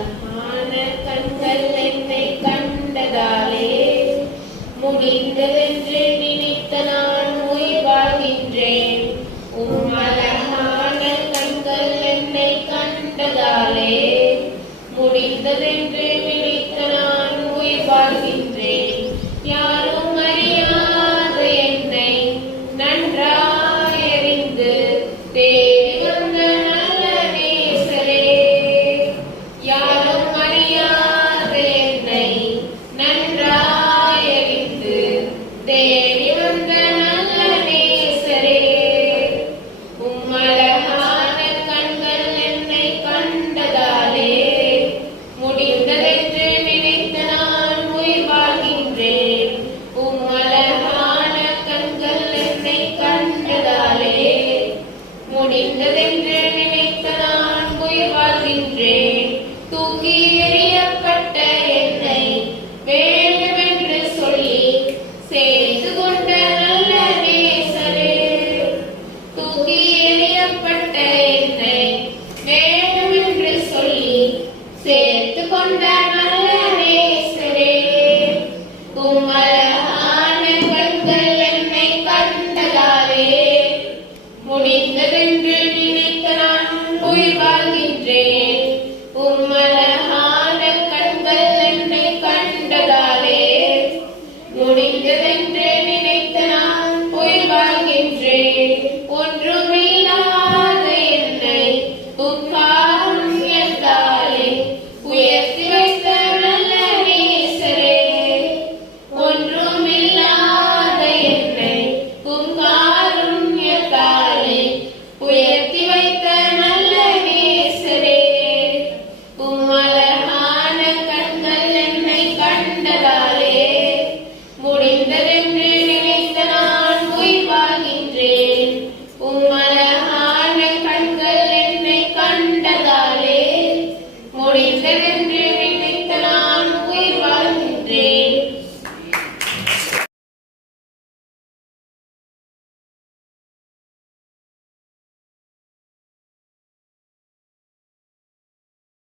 உம்மழகான கண்கள் என்னை கண்டதாலே முடிந்ததென்று நினைத்த நான் உயிர் வாழ்கின்றேன். உம்மழகான கண்கள் என்னை கண்டதாலே முடிந்ததென்று நினைத்த நான் உயிர் வாழ்கின்றேன். யாரும் அறியாத என்னை நன்றாய் அறிந்து தேடி வந்த நல்ல நேசரே, யாரும் அறியாத என்னை நன்றாய் அறிந்து தேடி வந்த நல்ல நேசரே, உம்மழகான கண்கள் என்னை கண்டதாலே முடிந்ததென்று நினைத்த நான் உயிர் வாழ்கின்றேன். உம்மழகான கண்கள் என்னை கண்டதாலே முடிந்ததென்று நினைத்த நான் உயிர் வாழ்கின்றேன். தூக்கி எறியப்பட்ட என்னை வேண்டுமென்று சொல்லி சேர்த்து கொண்ட நல்ல நேசரே, தூக்கி எறியப்பட்ட என்னை வேண்டுமென்று சொல்லி சேர்த்து கொண்ட நல்ல நேசரே, உம்மழகான கண்கள் என்னை கண்டதாலே முடிந்ததென்று நினைத்த நான் உயிர் வாழ்கின்றேன். உம்மழகான